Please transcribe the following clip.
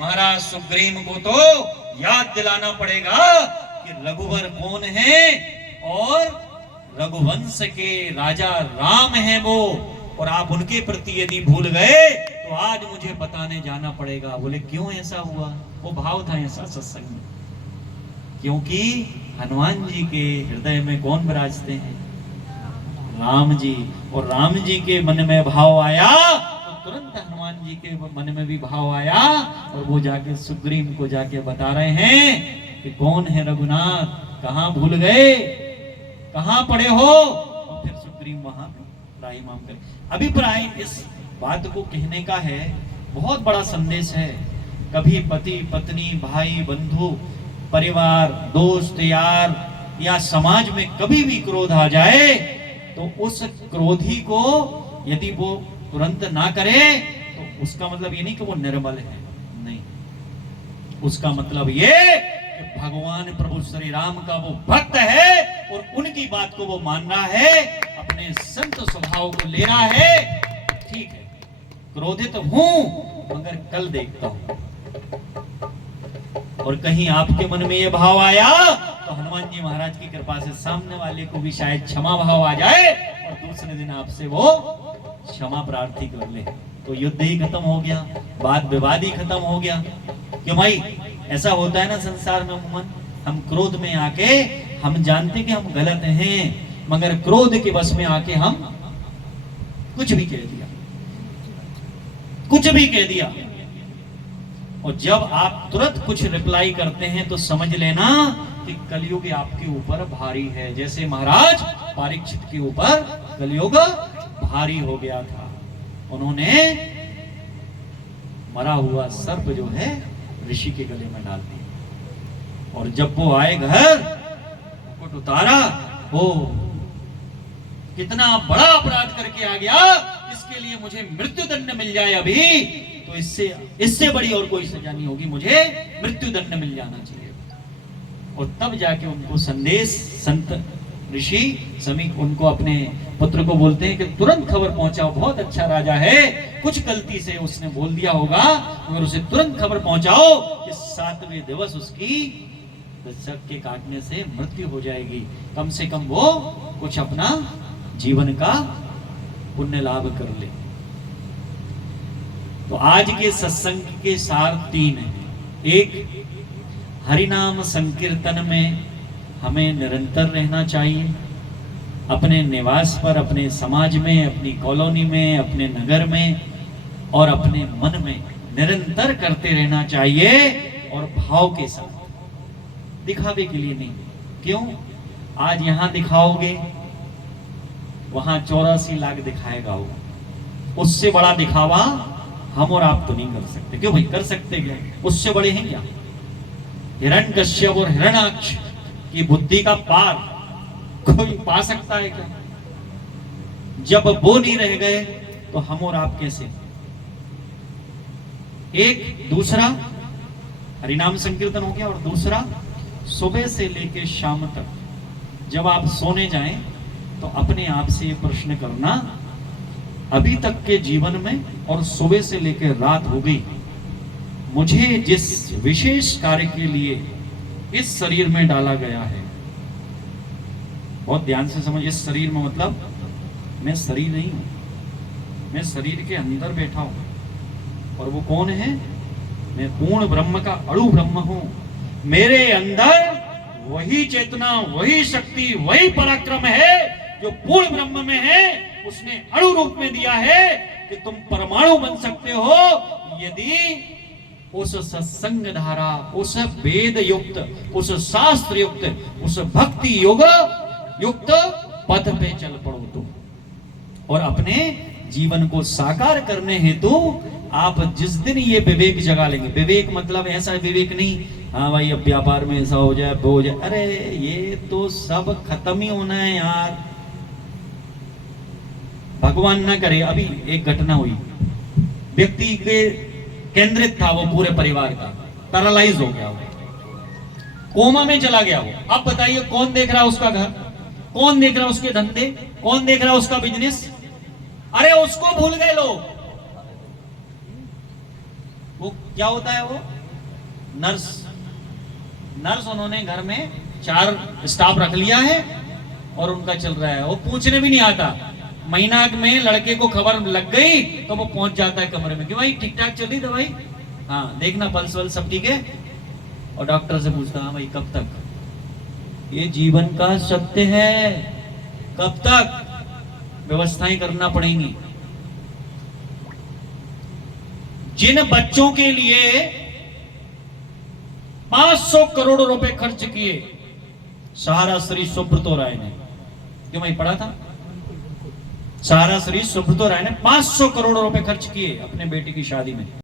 महाराज सुग्रीव को तो याद दिलाना पड़ेगा कि रघुवर कौन है और रघुवंश के राजा राम है वो, और आप उनके प्रति यदि भूल गए तो आज मुझे बताने जाना पड़ेगा। बोले क्यों ऐसा हुआ? वो भाव था ऐसा सत्संग में, क्योंकि हनुमान जी के हृदय में कौन विराजते हैं? राम जी। और राम जी के मन में भाव आया तो तुरंत हनुमान जी के मन में भी भाव आया, और वो जाके सुग्रीव को जाके बता रहे हैं कि कौन है रघुनाथ, कहाँ भूल गए, कहाँ पड़े हो। और फिर सुग्रीव वहां पे त्राहिमाम करे। अभिप्राय इस बात को कहने का है, बहुत बड़ा संदेश है। कभी पति पत्नी भाई बंधु परिवार दोस्त यार या समाज में कभी भी क्रोध आ जाए तो उस क्रोधी को यदि वो तुरंत ना करे तो उसका मतलब ये नहीं कि वो निर्बल है, नहीं, उसका मतलब ये कि भगवान प्रभु श्री राम का वो भक्त है और उनकी बात को वो मान रहा है, अपने संत स्वभाव को ले रहा है। ठीक है, क्रोधित हूं मगर कल देखता हूं। और कहीं आपके मन में ये भाव आया तो हनुमान जी महाराज की कृपा से सामने वाले को भी शायद क्षमा भाव आ जाए और दूसरे दिन आपसे वो क्षमा प्रार्थी कर ले, तो युद्ध ही खत्म हो गया, वाद विवाद ही खत्म हो गया। क्यों भाई? ऐसा होता है ना संसार में अमूमन, हम क्रोध में आके हम जानते कि हम गलत हैं, मगर क्रोध के वश में आके हम कुछ भी कह दिया, कुछ भी कह दिया। और जब आप तुरंत कुछ रिप्लाई करते हैं तो समझ लेना कि कलयुग आपके ऊपर भारी है। जैसे महाराज परीक्षित के ऊपर कलयुग भारी हो गया था, उन्होंने मरा हुआ सर्प जो है ऋषि के गले में डाल दिया, और जब वो आए घर मुकुट उतारा, वो कितना बड़ा अपराध करके आ गया, इसके लिए मुझे मृत्यु दंड मिल जाए अभी, तो इससे बड़ी और कोई सजा नहीं होगी, मुझे मृत्यु दंड मिल जाना चाहिए। और तब जाके उनको संदेश संत ऋषि समीप उनको अपने पुत्र को बोलते हैं कि तुरंत खबर पहुंचाओ, बहुत अच्छा राजा है, कुछ गलती से उसने बोल दिया होगा, मगर उसे तुरंत खबर पहुंचाओ कि 7वें दिवस उसकी दशक के काटने से मृत्यु हो जाएगी, कम से कम वो कुछ अपना जीवन का पुण्य लाभ कर ले। तो आज के सत्संग के सार 3 हैं। एक, हरिनाम संकीर्तन में हमें निरंतर रहना चाहिए, अपने निवास पर, अपने समाज में, अपनी कॉलोनी में, अपने नगर में और अपने मन में निरंतर करते रहना चाहिए, और भाव के साथ, दिखावे के लिए नहीं। क्यों? आज यहां दिखाओगे, वहां 84 लाख दिखाएगा वो, उससे बड़ा दिखावा हम और आप तो नहीं कर सकते। क्यों भाई? कर सकते क्या? उससे बड़े हैं क्या? हिरण्यकश्यप और हिरण्याक्ष की बुद्धि का पार कोई पा सकता है क्या? जब वो नहीं रह गए तो हम और आप कैसे? एक दूसरा हरिनाम संकीर्तन हो गया, और दूसरा सुबह से लेकर शाम तक जब आप सोने जाएं तो अपने आप से ये प्रश्न करना, अभी तक के जीवन में और सुबह से लेकर रात हो गई, मुझे जिस विशेष कार्य के लिए इस शरीर में डाला गया है, बहुत ध्यान से समझ, इस शरीर में मतलब मैं शरीर नहीं हूं, मैं शरीर के अंदर बैठा हूं, और वो कौन है? मैं पूर्ण ब्रह्म का अणु ब्रह्म हूं। मेरे अंदर वही चेतना, वही शक्ति, वही पराक्रम है जो पूर्ण ब्रह्म में है, उसने अणु रूप में दिया है कि तुम परमाणु बन सकते हो यदि उस सत्संग धारा, उस वेद युक्त, उस शास्त्र युक्त, उस भक्ति योग युक्त पथ पे चल पड़ो तुम। और अपने जीवन को साकार करने हेतु आप जिस दिन ये विवेक जगा लेंगे, विवेक मतलब ऐसा विवेक नहीं, हाँ भाई अब व्यापार में ऐसा हो जाए वो हो जाए, अरे ये तो सब खत्म ही होना है यार। भगवान ना करे, अभी एक घटना हुई, व्यक्ति के केंद्रित था वो पूरे परिवार का, पैरालाइज हो गया वो, कोमा में चला गया वो। अब बताइए कौन देख रहा है उसका घर, कौन देख रहा है उसके धंधे, कौन देख रहा है उसका बिजनेस? अरे उसको भूल गए लोग। वो क्या होता है, वो नर्स। नर्स उन्होंने घर में 4 स्टाफ रख लिया है और उनका चल रहा है, वो पूछने भी नहीं आता। महीना में लड़के को खबर लग गई तो वो पहुंच जाता है कमरे में कि भाई ठीक ठाक चल रही दवाई, हाँ देखना पल्स वल्स सब ठीक है, और डॉक्टर से पूछता हाँ भाई कब तक। ये जीवन का सत्य है, कब तक व्यवस्थाएं करना पड़ेंगी। जिन बच्चों के लिए 500 करोड़ रुपए खर्च किए सहारा श्री सुब्रतो राय ने, क्यों भाई पढ़ा था, सहारा श्री सुब्रतो राय ने 500 करोड़ रुपए खर्च किए अपने बेटी की शादी में।